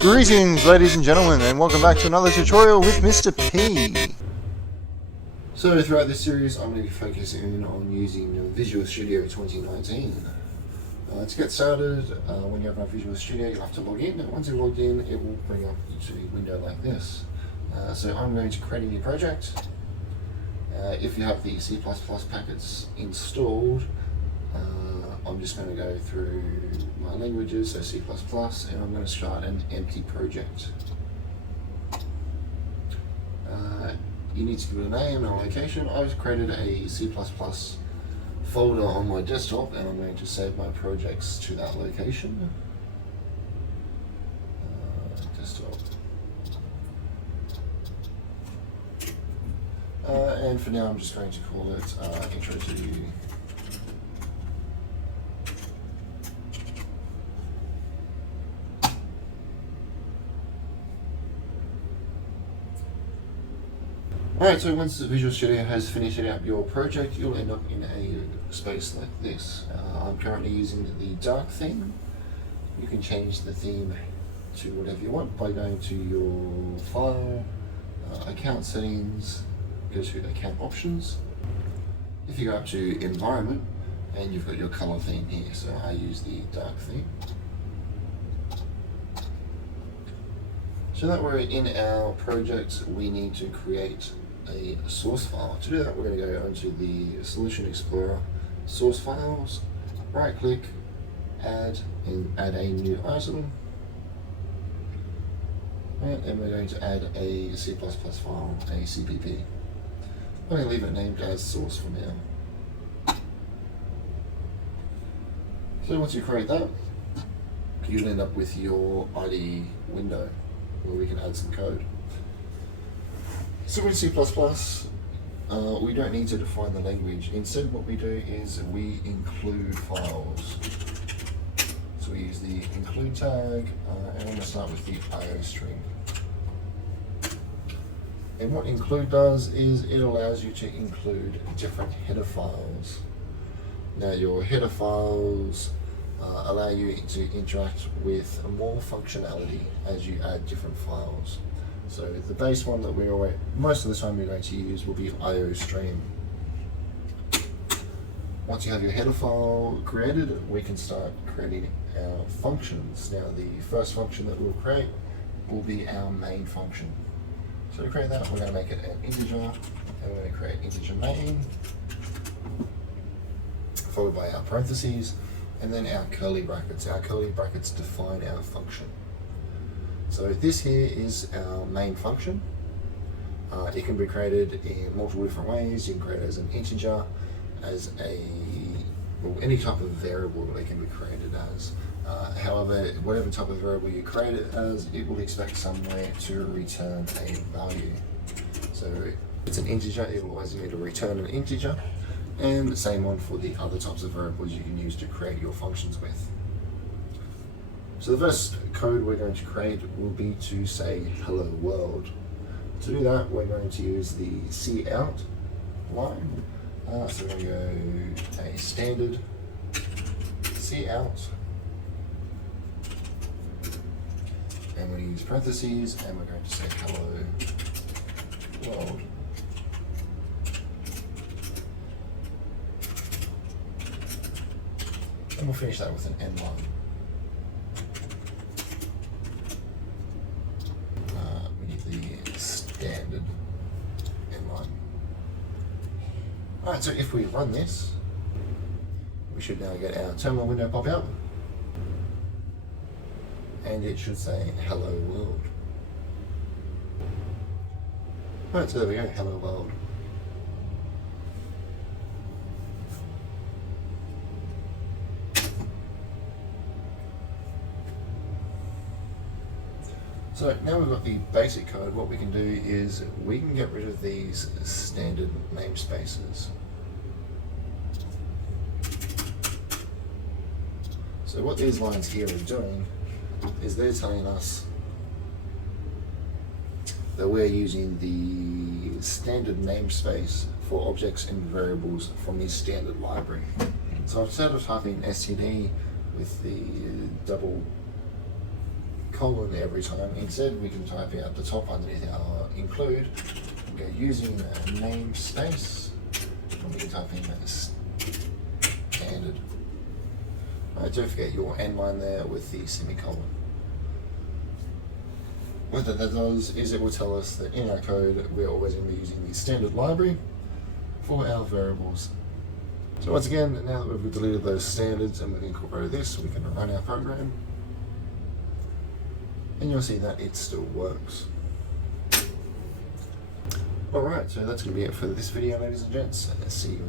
Greetings, ladies and gentlemen, and welcome back to another tutorial with Mr. P. So throughout this series I'm going to be focusing on using Visual Studio 2019. To get started, when you open up Visual Studio you'll have to log in, and once you're logged in it will bring up to a window like this. So I'm going to create a new project. If you have the C++ packets installed, I'm just going to go through my languages, so C++, and I'm going to start an empty project. You need to give it a name and a location. I've created a C++ folder on my desktop and I'm going to save my projects to that location. Desktop. And for now I'm just going to call it Intro to Alright, so once Visual Studio has finished setting up your project, you'll end up in a space like this. I'm currently using the dark theme. You can change the theme to whatever you want by going to your file, account settings, go to account options. If you go up to environment, and you've got your color theme here, so I use the dark theme. So that we're in our project, we need to create a source file. To do that, we're going to go onto the Solution Explorer, Source Files, right click, add, and add a new item. And then we're going to add a C++ file, a CPP. I'm going to leave it named as source for now. So once you create that, you'll end up with your IDE window where we can add some code. So in C++, we don't need to define the language. Instead what we do is we include files. So we use the include tag, and I'm going to start with the IO string. And what include does is it allows you to include different header files. Now your header files allow you to interact with more functionality as you add different files. So the base one that most of the time we're going to use will be IO stream. Once you have your header file created, we can start creating our functions. Now the first function that we'll create will be our main function. So to create that, we're going to make it an integer, and we're going to create integer main, followed by our parentheses, and then our curly brackets. Our curly brackets define our function. So this here is our main function. It can be created in multiple different ways. You can create it as an integer, as any type of variable it can be created as. However, whatever type of variable you create it as, it will expect somewhere to return a value. So if it's an integer, it will always need to return an integer. And the same one for the other types of variables you can use to create your functions with. So the first code we're going to create will be to say hello world. To do that, we're going to use the cout line. So we're going to go a standard cout, and we're going to use parentheses, and we're going to say hello world. And we'll finish that with an end line. We need the standard end line. Alright, so if we run this, we should now get our terminal window pop out. And it should say hello world. Alright, so there we go, hello world. So now we've got the basic code, what we can do is we can get rid of these standard namespaces. So what these lines here are doing is they're telling us that we're using the standard namespace for objects and variables from the standard library. So instead of typing std with the double semicolon every time. Instead, we can type out the top underneath our include, and go using namespace, and we can type in standard. Don't forget your end line there with the semicolon. What that does is it will tell us that in our code we're always going to be using the standard library for our variables. So once again, now that we've deleted those standards and we've incorporated this, we can run our program, and you'll see that it still works. Alright, so that's going to be it for this video, ladies and gents. See you